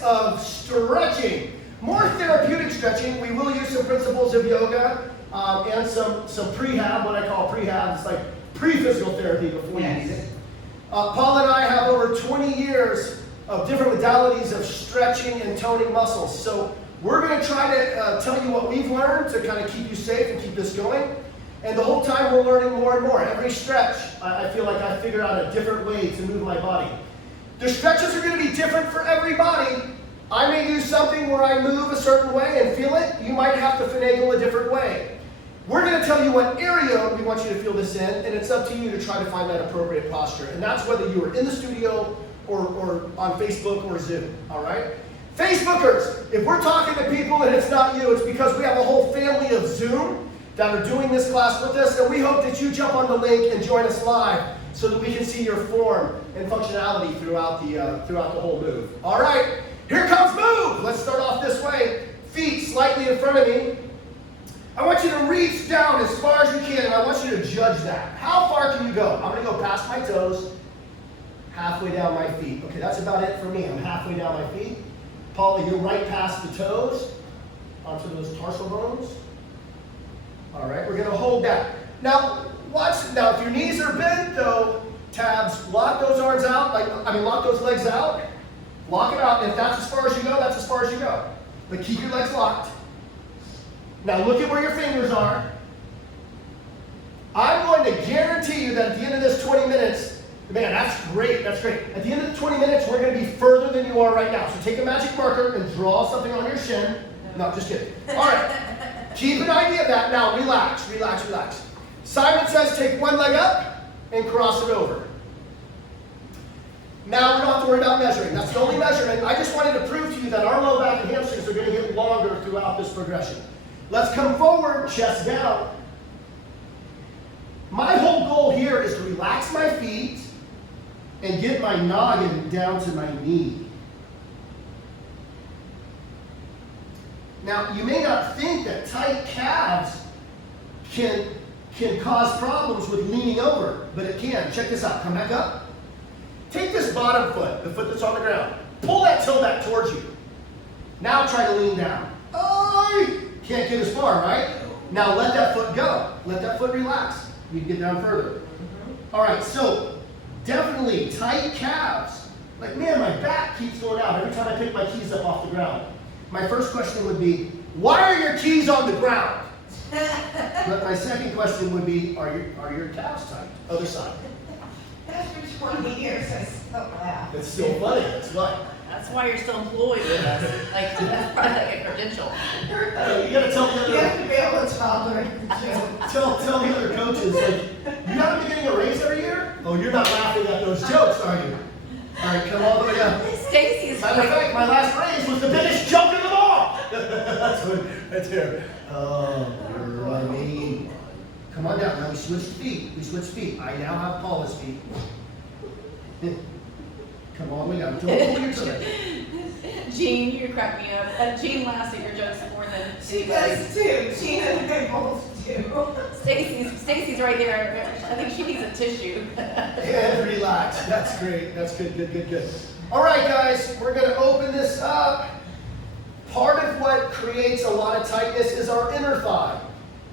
minutes of stretching. More therapeutic stretching. We will use some principles of yoga and some prehab, what I call prehab. It's like pre-physical therapy before you need it. Paula and I have over 20 years of different modalities of stretching and toning muscles. So we're going to try to tell you what we've learned to kind of keep you safe and keep this going. And the whole time we're learning more and more. Every stretch, I feel like I figured out a different way to move my body. The stretches are going to be different for everybody. I may do something where I move a certain way and feel it. You might have to finagle a different way. We're going to tell you what area we want you to feel this in, and it's up to you to try to find that appropriate posture. And that's whether you are in the studio or on Facebook or Zoom, all right? Facebookers, if we're talking to people and it's not you, it's because we have a whole family of Zoom that are doing this class with us, and we hope that you jump on the link and join us live so that we can see your form and functionality throughout the whole move. All right, here comes move. Let's start off this way. Feet slightly in front of me. I want you to reach down as far as you can, and I want you to judge that. How far can you go? I'm going to go past my toes, halfway down my feet. Okay, that's about it for me. I'm halfway down my feet. Paula, you're right past the toes, onto those tarsal bones. All right, we're going to hold that. Now, watch. Now, if your knees are bent, though, tabs, lock those arms out. Lock those legs out. Lock it out. And if that's as far as you go, that's as far as you go. But keep your legs locked. Now, look at where your fingers are. I'm going to guarantee you that at the end of this 20 minutes, man, that's great. That's great. At the end of the 20 minutes, we're going to be further than you are right now. So take a magic marker and draw something on your shin. No, just kidding. All right. Keep an idea of that. Now, relax, relax, relax. Simon says take one leg up and cross it over. Now, we don't have to worry about measuring. That's the only measurement. I just wanted to prove to you that our low back and hamstrings are going to get longer throughout this progression. Let's come forward, chest down. My whole goal here is to relax my feet and get my noggin down to my knee. Now, you may not think that tight calves can cause problems with leaning over, but it can. Check this out. Come back up. Take this bottom foot, the foot that's on the ground. Pull that toe back towards you. Now try to lean down. Oh, can't get as far, right? Now let that foot go. Let that foot relax. You can get down further. All right, so definitely tight calves. Like, man, my back keeps going out every time I pick my keys up off the ground. My first question would be, why are your keys on the ground? But my second question would be, are your calves tight? Other side. After 20 years, I still laugh. It's still funny. It's like. That's why you're still employed with us. Like, that's probably like a credential. You gotta tell the other. You have to be able to tolerate the joke. Tell the other coaches, like, you're not getting a raise every year? Oh, you're not laughing at those jokes, are you? All right, come all the way up. Stacy's Matter of fact, my last raise was the biggest joke of them all. That's what, right there. Oh, I mean. Come on down. Now we switch feet. We switch feet. I now have Paula's feet. Come all the way down. Don't pull your toes. Jean, you crack me up. Jean laughs at your jokes more than She anybody. does too. Jean and I both do. Stacy's right there. I think she needs a tissue. And relax. That's great. That's good, good, good, good. All right, guys, we're going to open this up. Part of what creates a lot of tightness is our inner thigh.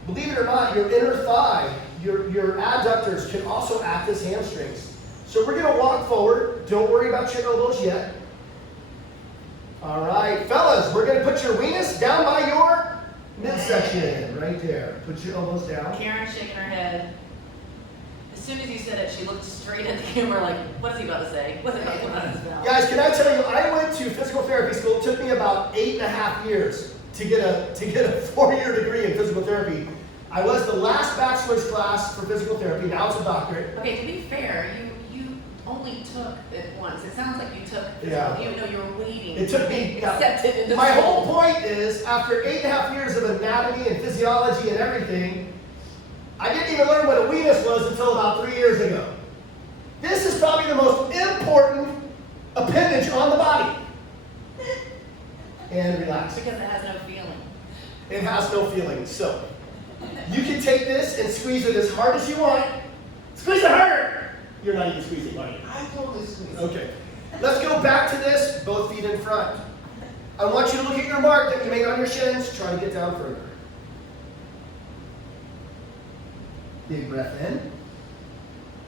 Believe it or not, your inner thigh, your adductors can also act as hamstrings. So we're going to walk forward. Don't worry about your elbows yet. All right, fellas, we're going to put your weenus down by your midsection, right there. Put your elbows down. Karen's shaking her head. As soon as you said it, she looked straight at the camera like, what is he about to say? What's it about to come out of his mouth? Guys, can I tell you, I went to physical therapy school. It took me about 8.5 years to get a 4-year degree in physical therapy. I was the last bachelor's class for physical therapy. Now it's a doctorate. Okay, to be fair, you only took it once. It sounds like you took physical, Yeah. even though you were waiting. It took me. Accepted into My school. whole point is, after 8.5 years of anatomy and physiology and everything, I didn't even learn what a weenus was until about 3 years ago. This is probably the most important appendage on the body. And relax. Because it has no feeling. It has no feeling. So, you can take this and squeeze it as hard as you want. Squeeze it harder! You're not even squeezing, are you? I totally squeeze. Okay. Let's go back to this, both feet in front. I want you to look at your mark that you made on your shins. Try to get down further. Big breath in.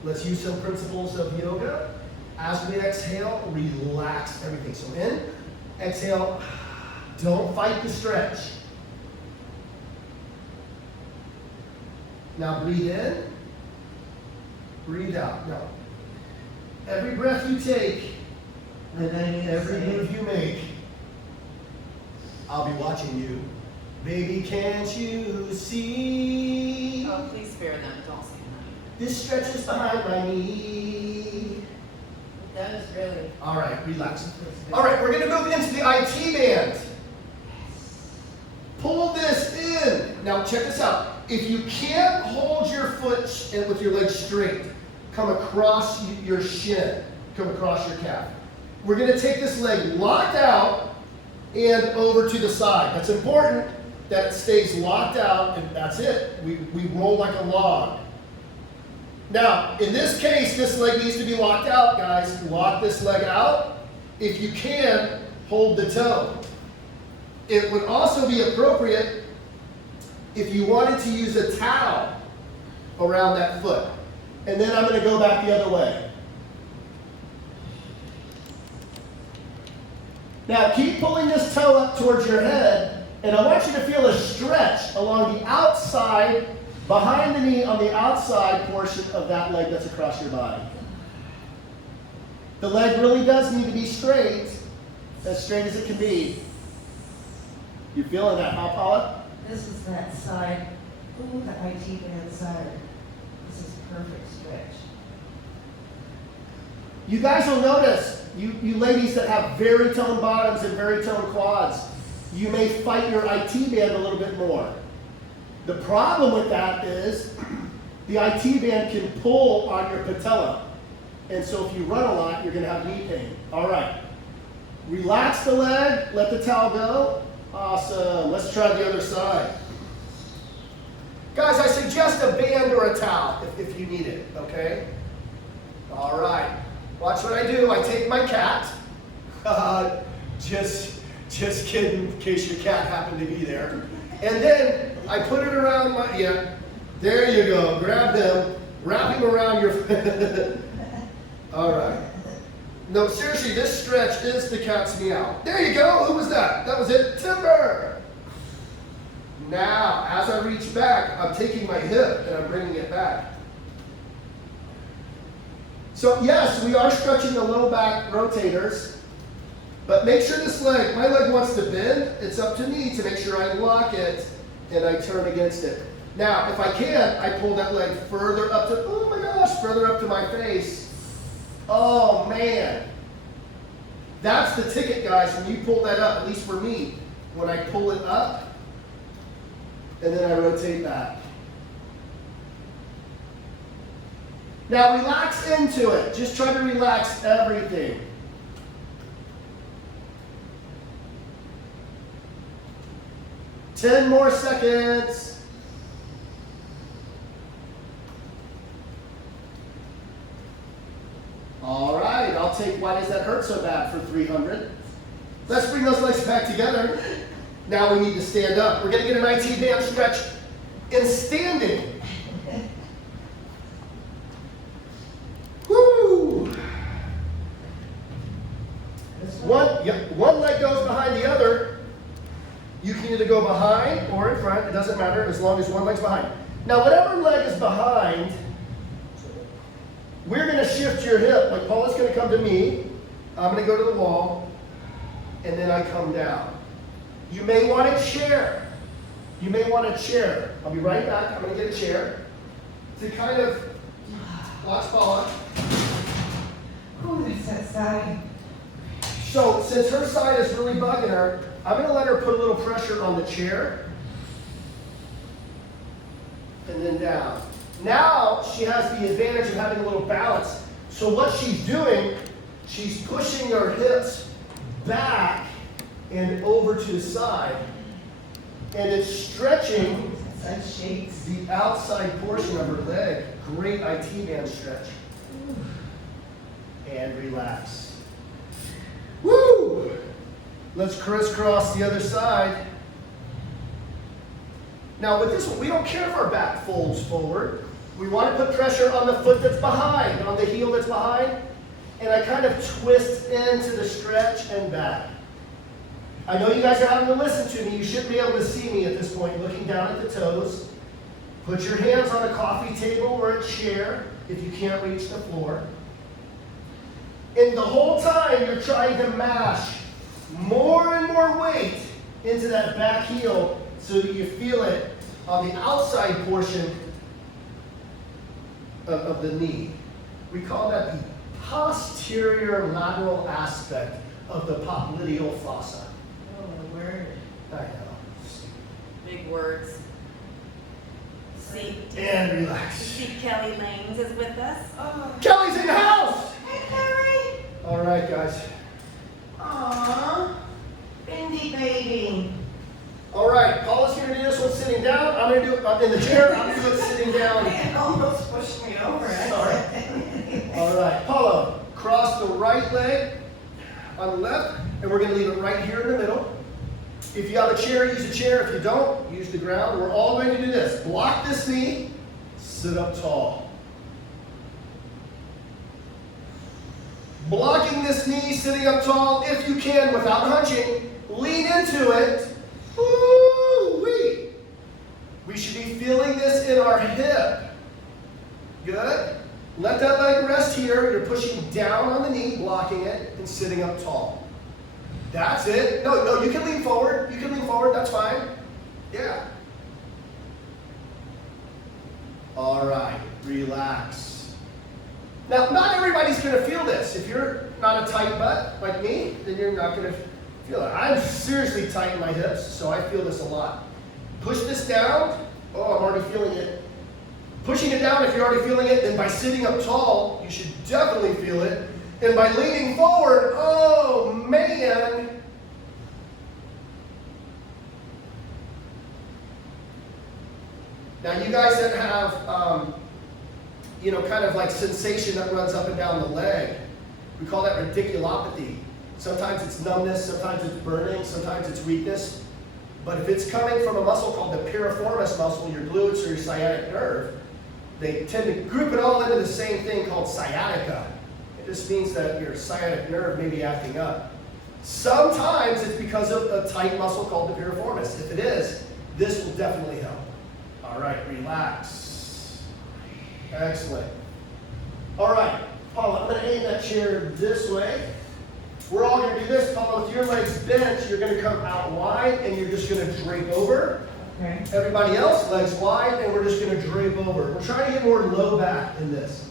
Let's use some principles of yoga. As we exhale, relax everything. So in, exhale. Don't fight the stretch. Now breathe in. Breathe out. Now, every breath you take, and then every move you make, I'll be watching you. Baby, can't you see? Oh, please spare them. Don't say that. This stretches behind my knee. That was really. All right, relax. All right, we're going to move into the IT band. Pull this in. Now check this out. If you can't hold your foot with your leg straight, come across your shin, come across your calf. We're going to take this leg locked out and over to the side. That's important that it stays locked out, and that's it. We roll like a log. Now, in this case, this leg needs to be locked out, guys. Lock this leg out. If you can, hold the toe. It would also be appropriate if you wanted to use a towel around that foot. And then I'm going to go back the other way. Now keep pulling this toe up towards your head, and I want you to feel a stretch along the outside, behind the knee, on the outside portion of that leg that's across your body. The leg really does need to be straight as it can be. You feeling that, huh, Paula? This is that side. Ooh, the IT band side. This is perfect stretch. You guys will notice, you ladies that have very toned bottoms and very toned quads, you may fight your IT band a little bit more. The problem with that is the IT band can pull on your patella. And so if you run a lot, you're going to have knee pain. All right. Relax the leg. Let the towel go. Awesome. Let's try the other side. Guys, I suggest a band or a towel if you need it, okay? All right. Watch what I do. I take my cat. Just kidding, in case your cat happened to be there. And then I put it around my, there you go. Grab him. Wrap him around your, all right. No, seriously, this stretch is the cat's meow. There you go. Who was that? That was it. Timber. Now, as I reach back, I'm taking my hip and I'm bringing it back. So yes, we are stretching the low back rotators, but make sure this leg, my leg wants to bend. It's up to me to make sure I lock it and I turn against it. Now, if I can, I pull that leg further up to, oh my gosh, further up to my face. Oh man, that's the ticket, guys. When you pull that up, at least for me, when I pull it up and then I rotate back. Now relax into it. Just try to relax everything. Ten more seconds. All right, I'll take Why Does That Hurt So Bad for 300. Let's bring those legs back together. Now we need to stand up. We're going to get an IT band stretch in standing. Woo! One leg goes behind the other. You can either go behind or in front. It doesn't matter as long as one leg's behind. Now, whatever leg is behind, we're going to shift your hip. Like Paula's going to come to me. I'm going to go to the wall. And then I come down. You may want a chair. You may want a chair. I'll be right back. I'm going to get a chair to kind of watch Paula. Ooh, that's that side. So since her side is really bugging her, I'm going to let her put a little pressure on the chair. And then down. Now she has the advantage of having a little balance. So what she's doing, she's pushing her hips back and over to the side. And it's stretching That shakes. the outside portion of her leg. Great IT band stretch. And relax. Woo! Let's crisscross the other side. Now with this one, we don't care if our back folds forward. We want to put pressure on the foot that's behind, on the heel that's behind. And I kind of twist into the stretch and back. I know you guys are having to listen to me. You shouldn't be able to see me at this point, looking down at the toes. Put your hands on a coffee table or a chair if you can't reach the floor. And the whole time you're trying to mash more and more weight into that back heel so that you feel it on the outside portion of the knee. We call that the posterior lateral aspect of the popliteal fossa. Oh, my word. I know. Big words. See, And you relax. see Kelly Lanes is with us. Oh. Kelly's in the house! Hey, Kelly. All right, guys. Aww. Bindi baby. All right, Paula's going to do this one sitting down. I'm going to do it in the chair. I'm going to do it sitting down. It almost pushed me over. Sorry. All right, Paula, cross the right leg on the left, and we're going to leave it right here in the middle. If you have a chair, use a chair. If you don't, use the ground. We're all going to do this. Block this knee, sit up tall. Blocking this knee, sitting up tall, if you can, without hunching. Lean into it. Woo-wee. We should be feeling this in our hip. Good. Let that leg rest here. You're pushing down on the knee, blocking it, and sitting up tall. That's it. No, you can lean forward. You can lean forward. That's fine. Yeah. All right. Relax. Now, not everybody's going to feel this. If you're not a tight butt like me, then you're not going to feel it. I'm seriously tight in my hips, so I feel this a lot. Push this down. Oh, I'm already feeling it. Pushing it down, if you're already feeling it, then by sitting up tall, you should definitely feel it. And by leaning forward, oh man. Now you guys that have, kind of like sensation that runs up and down the leg, we call that radiculopathy. Sometimes it's numbness, sometimes it's burning, sometimes it's weakness. But if it's coming from a muscle called the piriformis muscle, your glutes or your sciatic nerve, they tend to group it all into the same thing called sciatica. It just means that your sciatic nerve may be acting up. Sometimes it's because of a tight muscle called the piriformis. If it is, this will definitely help. All right, relax. Excellent. All right, Paula, I'm going to aim that chair this way. We're all going to do this, Paula, with your legs bent. You're going to come out wide, and you're just going to drape over. Okay. Everybody else, legs wide, and we're just going to drape over. We're trying to get more low back in this.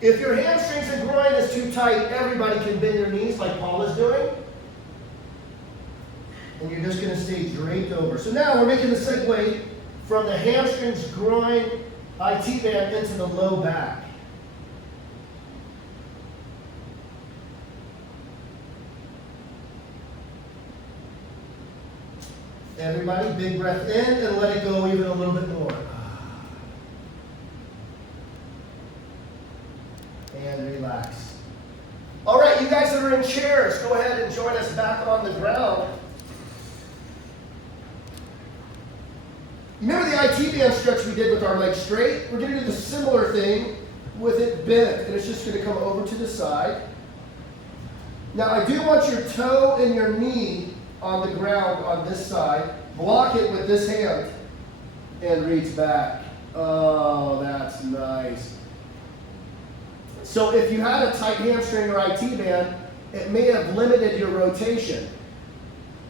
If your hamstrings and groin is too tight, everybody can bend your knees like Paula's doing. And you're just going to stay draped over. So now we're making the segue from the hamstrings, groin, IT band into the low back. Everybody, big breath in and let it go even a little bit more. And relax. All right, you guys that are in chairs, go ahead and join us back on the ground. Remember the IT band stretch we did with our legs straight? We're going to do the similar thing with it bent, and it's just going to come over to the side. Now, I do want your toe and your knee on the ground on this side. Block it with this hand and reach back. Oh, that's nice. So if you had a tight hamstring or IT band, it may have limited your rotation.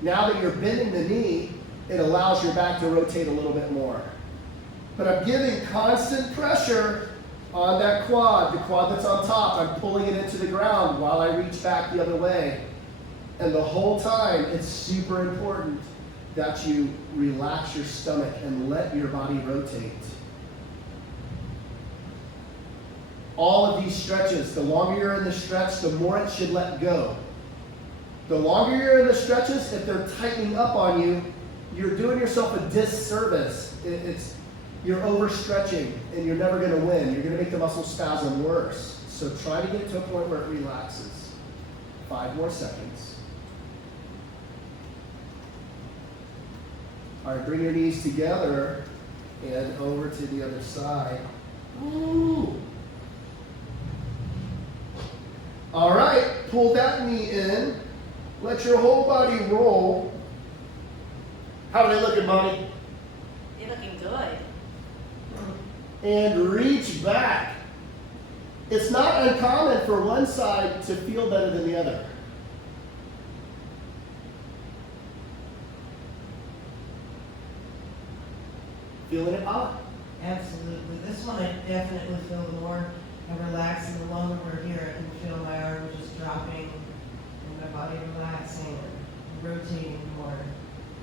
Now that you're bending the knee, it allows your back to rotate a little bit more. But I'm giving constant pressure on that quad, the quad that's on top. I'm pulling it into the ground while I reach back the other way. And the whole time, it's super important that you relax your stomach and let your body rotate. All of these stretches, the longer you're in the stretch, the more it should let go. The longer you're in the stretches, if they're tightening up on you, you're doing yourself a disservice. You're overstretching, and you're never going to win. You're going to make the muscle spasm worse. So try to get to a point where it relaxes. 5 more seconds. All right, bring your knees together and over to the other side. Ooh. All right, pull that knee in. Let your whole body roll. How are they looking, Bonnie? You're looking good. And reach back. It's not uncommon for one side to feel better than the other. Feeling it, Paula? Absolutely. This one I definitely feel the more I relax and the longer we're here, I can feel my arm just dropping and my body relaxing and rotating more.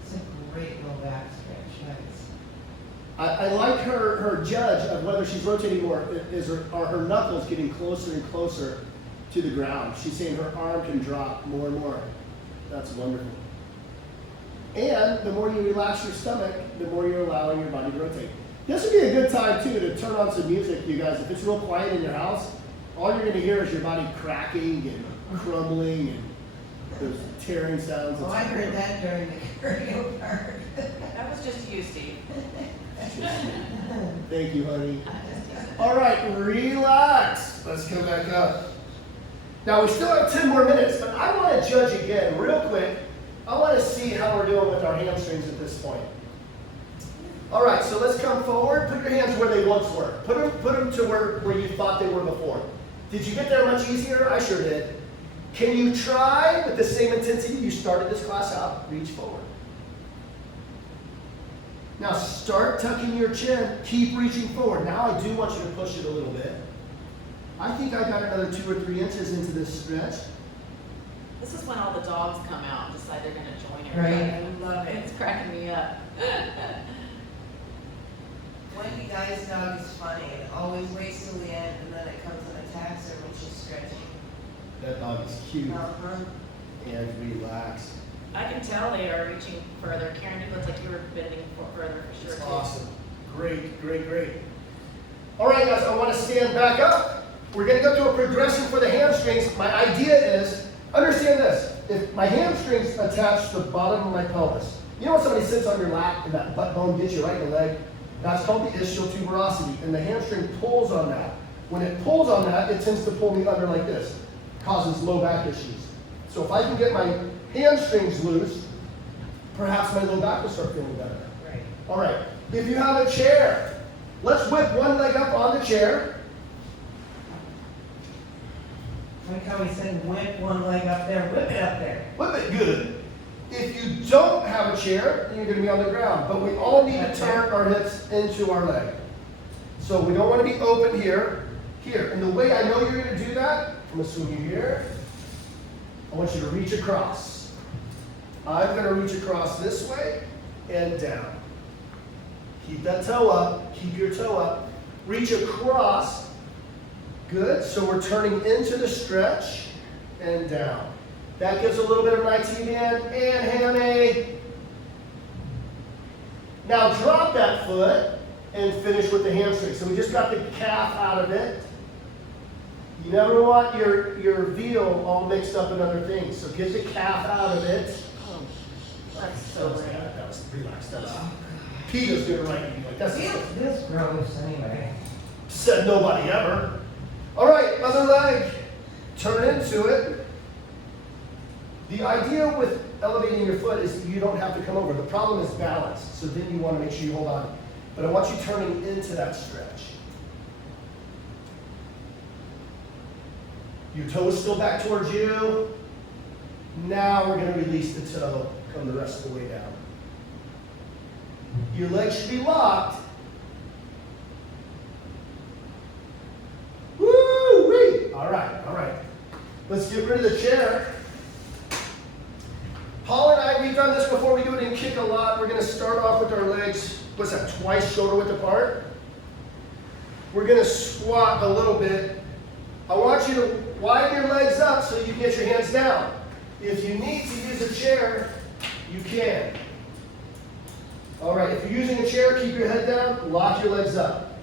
It's a great low back stretch, guys. I like her judge of whether she's rotating more. Are her knuckles getting closer and closer to the ground? She's saying her arm can drop more and more. That's wonderful. And the more you relax your stomach, the more you're allowing your body to rotate. This would be a good time too to turn on some music, you guys. If it's real quiet in your house, all you're going to hear is your body cracking and crumbling and those tearing sounds. Oh, I heard that during the cardio part. That was just you, Steve. Thank you, honey. All right, relax. Let's come back up. Now, we still have 10 more minutes, but I want to judge again real quick. I want to see how we're doing with our hamstrings at this point. All right, so let's come forward. Put your hands where they once were. Put them to where you thought they were before. Did you get there much easier? I sure did. Can you try with the same intensity you started this class out? Reach forward. Now start tucking your chin. Keep reaching forward. Now I do want you to push it a little bit. I think I got another 2 or 3 inches into this stretch. This is when all the dogs come out and decide they're going to join Right, everybody. I love it. It's cracking me up. Wendy Guy's dog is funny. It always waits till the end and then it comes and attacks her when she's stretching. That dog is cute. Uh-huh. And relax. I can tell they are reaching further. Karen, you look like you were bending further for sure, It's too. awesome. Great, great, great. All right, guys, I want to stand back up. We're going to go through a progression for the hamstrings. My idea is, understand this. If my hamstrings attach to the bottom of my pelvis, you know when somebody sits on your lap and that butt bone gets you right in the leg? That's called the ischial tuberosity, and the hamstring pulls on that. When it pulls on that, it tends to pull me under like this. Causes low back issues. So if I can get my hamstrings loose, perhaps my low back will start feeling better. Right. All right, if you have a chair, let's whip one leg up on the chair. Like how he said, whip one leg up there, whip it up there. Whip it good. If you don't have a chair, then you're going to be on the ground. But we all need to turn our hips into our leg. So we don't want to be open here, here. And the way I know you're going to do that, I'm going to swing you here. I want you to reach across. I'm going to reach across this way and down. Keep that toe up. Keep your toe up. Reach across. Good. So we're turning into the stretch and down. That gives a little bit of an IT band and hammy. Now drop that foot and finish with the hamstring. So we just got the calf out of it. You never want your veal all mixed up in other things. So get the calf out of it. Oh, that's so lame. That was relaxed. That was Peter's gonna write me like that's This gross anyway. said nobody ever. All right, other leg. Turn into it. The idea with elevating your foot is you don't have to come over. The problem is balance. So then you want to make sure you hold on. But I want you turning into that stretch. Your toe is still back towards you. Now we're going to release the toe, come the rest of the way down. Your legs should be locked. Woo-wee! All right, all right. Let's get rid of the chair. Paul and I, we've done this before. We do it in kick a lot. We're going to start off with our legs, what's that, twice shoulder width apart. We're going to squat a little bit. I want you to widen your legs up so you can get your hands down. If you need to use a chair, you can. All right, if you're using a chair, keep your head down, lock your legs up.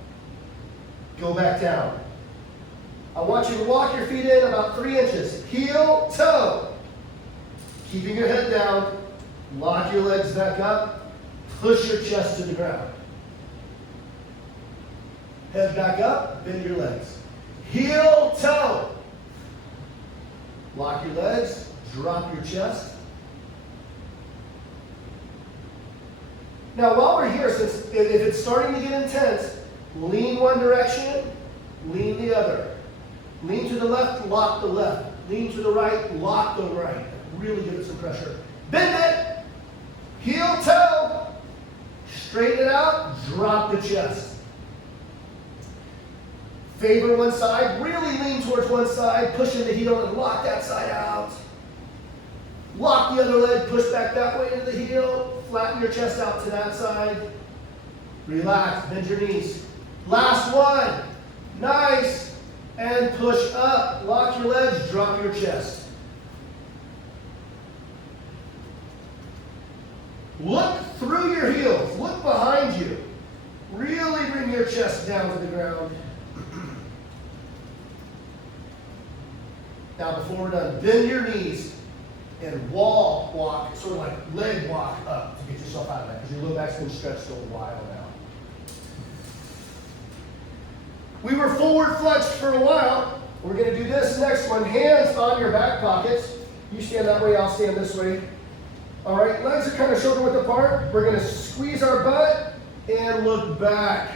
Go back down. I want you to walk your feet in about 3 inches. Heel, toe. Keeping your head down, lock your legs back up. Push your chest to the ground. Head back up, bend your legs. Heel, toe. Lock your legs, drop your chest. Now while we're here, since if it's starting to get intense, lean one direction, lean the other. Lean to the left, lock the left. Lean to the right, lock the right. Really give it some pressure. Bend it. Heel, toe. Straighten it out, drop the chest. Favor one side, really lean towards one side, push in the heel and lock that side out. Lock the other leg, push back that way into the heel, flatten your chest out to that side. Relax, bend your knees. Last one, nice, and push up. Lock your legs, drop your chest. Look through your heels, look behind you. Really bring your chest down to the ground. Now before we're done, bend your knees and wall walk, sort of like leg walk up to get yourself out of that, because your low back's been stretched a while now. We were forward flexed for a while. We're going to do this next one. Hands on your back pockets. You stand that way, I'll stand this way. All right, legs are kind of shoulder width apart. We're going to squeeze our butt and look back.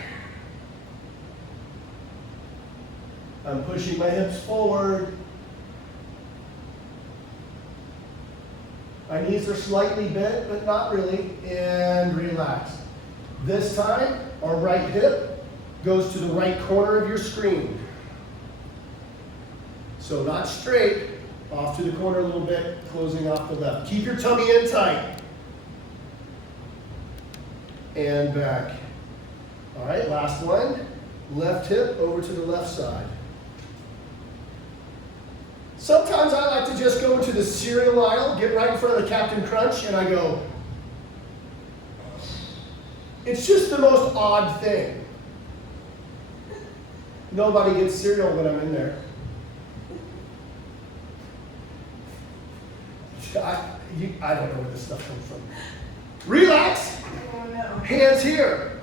I'm pushing my hips forward. My knees are slightly bent, but not really, and relax. This time, our right hip goes to the right corner of your screen. So not straight, off to the corner a little bit, closing off the left. Keep your tummy in tight. And back. All right, last one. Left hip over to the left side. Sometimes I like to just go into the cereal aisle, get right in front of the Captain Crunch, and I go. It's just the most odd thing. Nobody gets cereal when I'm in there. I don't know where this stuff comes from. Relax. Hands here.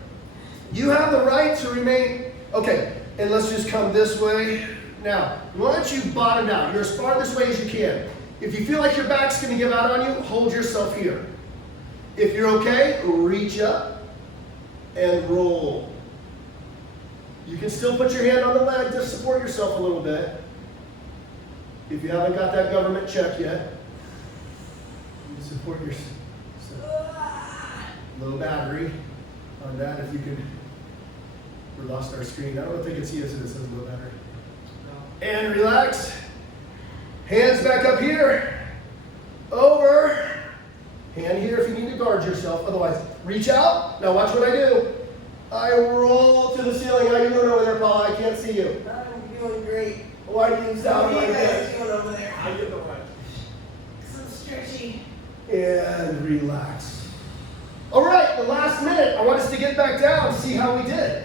You have the right to remain. Okay, and let's just come this way. Now, why don't you bottom out? You're as far this way as you can. If you feel like your back's going to give out on you, hold yourself here. If you're okay, reach up and roll. You can still put your hand on the leg to support yourself a little bit. If you haven't got that government check yet, you support yourself. Low battery on that. If you could, we lost our screen. I don't think it's here, so it says low battery. And relax. Hands back up here. Over. Hand here if you need to guard yourself. Otherwise, reach out. Now watch what I do. I roll to the ceiling. How you doing over there, Paula? I can't see you. I'm doing great. Why do you sound like this? Doing over there? I get the right. So stretchy. And relax. All right, the last minute. I want us to get back down and see how we did.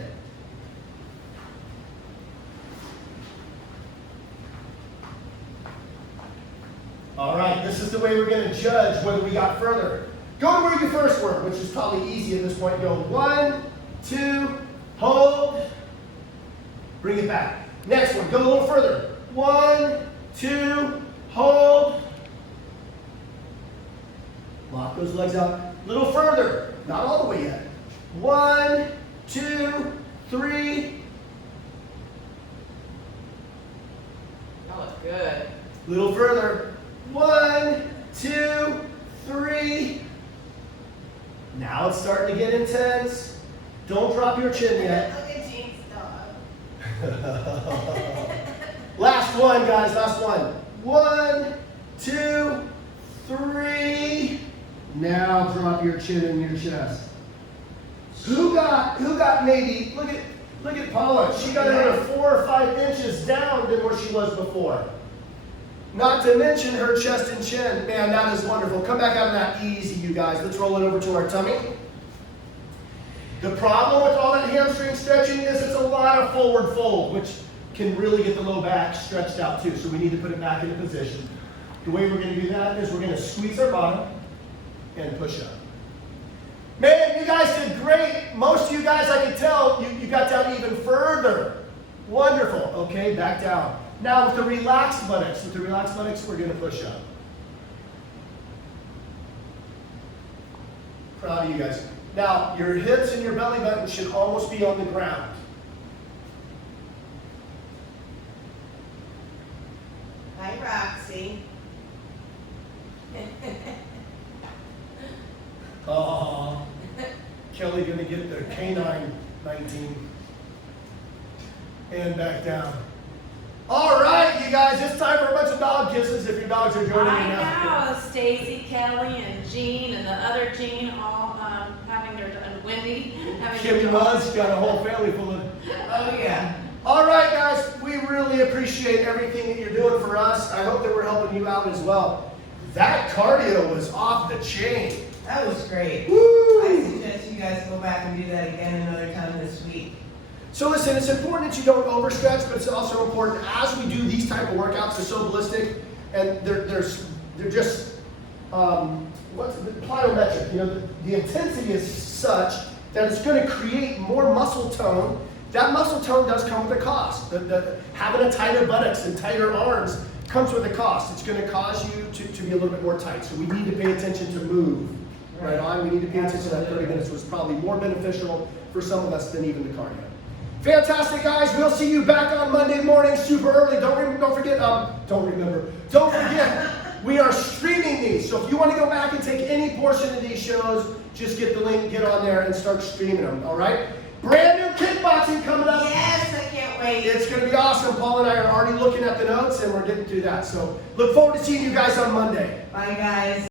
All right, this is the way we're going to judge whether we got further. Go to where you first were, which is probably easy at this point. Go 1, 2, hold. Bring it back. Next one, go a little further. 1, 2, hold. Lock those legs out. A little further. Not all the way yet. 1, 2, 3. That was good. A little further. 1, 2, 3. Now it's starting to get intense. Don't drop your chin yet. Look at Jane's dog. Last one, guys, last one. 1, 2, 3. Now drop your chin in your chest. Who got maybe, look at Paula. She got another 4 or 5 inches down than where she was before. Not to mention her chest and chin. Man, that is wonderful. Come back out of that easy, you guys. Let's roll it over to our tummy. The problem with all that hamstring stretching is it's a lot of forward fold, which can really get the low back stretched out too. So we need to put it back into position. The way we're going to do that is we're going to squeeze our bottom and push up. Man, you guys did great. Most of you guys, I can tell, you got down even further. Wonderful. Okay, back down. Now with the relaxed buttocks, we're going to push up. Proud of you guys. Now, your hips and your belly button should almost be on the ground. Hi, Roxy. Oh, Kelly gonna get the canine 19. And back down. All right, you guys, it's time for a bunch of dog kisses if your dogs are joining me now. I know, Stacy, Kelly, and Jean, and the other Jean, all having their, and Wendy, having Kimmy their Mudd's dogs. got a whole family full of. Oh, yeah. All right, guys, we really appreciate everything that you're doing for us. I hope that we're helping you out as well. That cardio was off the chain. That was great. Woo! I suggest you guys go back and do that again another time this week. So listen, it's important that you don't overstretch, but it's also important as we do these type of workouts, they're so ballistic, and they're just what's the plyometric? You know, the intensity is such that it's going to create more muscle tone. That muscle tone does come with a cost. Having a tighter buttocks and tighter arms comes with a cost. It's going to cause you to be a little bit more tight. So we need to pay attention to move. Right on. We need to pay attention to that 30 minutes was probably more beneficial for some of us than even the cardio. Fantastic, guys. We'll see you back on Monday morning super early. Don't forget, we are streaming these. So if you want to go back and take any portion of these shows, just get the link, get on there, and start streaming them, all right? Brand new kickboxing coming up. Yes, I can't wait. It's going to be awesome. Paul and I are already looking at the notes, and we're getting through that. So look forward to seeing you guys on Monday. Bye, guys.